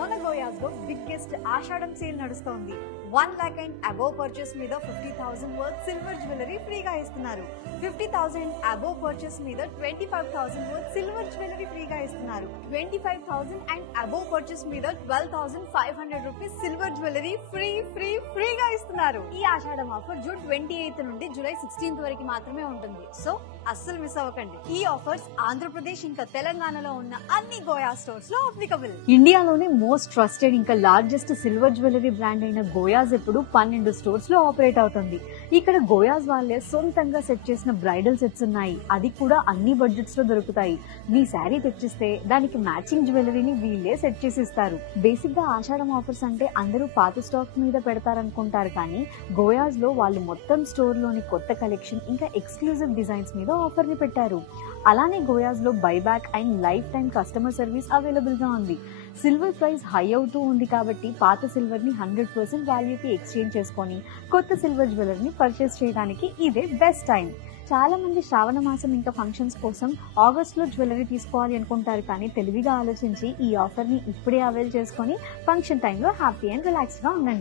మన గోయాస్ లో బిగ్గెస్ట్ ఆషాఢం సేల్ నడుస్తోంది. 1 lakh and above purchase మీద 50,000 వర్త్ సిల్వర్ జ్యువెలరీ ఫ్రీగా ఇస్తున్నారు. 50,000 above purchase మీద 25,000 వర్త్ సిల్వర్ జ్యువెలరీ ఫ్రీగా ఇస్తున్నారు. 25,000 and above purchase మీద 12,500 రూపీస్ సిల్వర్ జ్యువెలరీ ఫ్రీగా ఇస్తున్నారు. ఈ ఆషాఢం ఆఫర్ జూన్ 28 నుండి జూలై 16 వరకు మాత్రమే ఉంటుంది. సో అస్సలు మిస్ అవ్వకండి. ఈ ఆఫర్స్ ఆంధ్రప్రదేశ్ ఇంకా తెలంగాణలో ఉన్న అన్ని గోయా స్టోర్స్ లో అప్లికబుల్. ఇండియాలోనే మోస్ట్ ట్రస్టెడ్ ఇంకా లార్జెస్ట్ సిల్వర్ జ్యువెలరీ బ్రాండ్ అయిన గోయాస్ ఇప్పుడు 12 స్టోర్స్ లో ఆపరేట్ అవుతుంది. ఇక్కడ గోయాస్ వాళ్ళే సొంతంగా సెట్ చేసిన బ్రైడల్ సెట్స్ ఉన్నాయి. అది కూడా అన్ని బడ్జెట్స్ లో దొరుకుతాయి. మీ శారీ తెచ్చిస్తే దానికి మ్యాచింగ్ జ్యువెలరీని వీళ్ళే సెట్ చేసి ఇస్తారు. బేసిక్ గా ఆషాఢం ఆఫర్స్ అంటే అందరూ పాత స్టాక్ మీద పెడతారనుకుంటారు, కానీ గోయాస్ లో వాళ్ళు మొత్తం స్టోర్ లోని కొత్త కలెక్షన్ ఇంకా ఎక్స్క్లూజివ్ డిజైన్స్ మీద ఆఫర్ ని పెట్టారు. అలానే గోయాస్ లో buyback and life time customer service available గా ఉంది. సిల్వర్ ప్రైస్ హై అవుతూ ఉంది కాబట్టి పాత సిల్వర్ ని 100% వాల్యూకి ఎక్స్చేంజ్ చేసుకొని కొత్త సిల్వర్ జ్యువెలరీని పర్చేస్ చేయడానికి ఇదే బెస్ట్ టైం. చాలా మంది శ్రావణ మాసం ఇంకా ఫంక్షన్స్ కోసం ఆగస్ట్ లో జ్యువెలరీ తీసుకోవాలి అనుకుంటారు, కానీ తెలివిగా ఆలోచించి ఈ ఆఫర్ ని ఇప్పుడే అవైల్ చేసుకొని ఫంక్షన్ టైంలో హ్యాపీ అండ్ రిలాక్స్డ్ గా ఉండండి.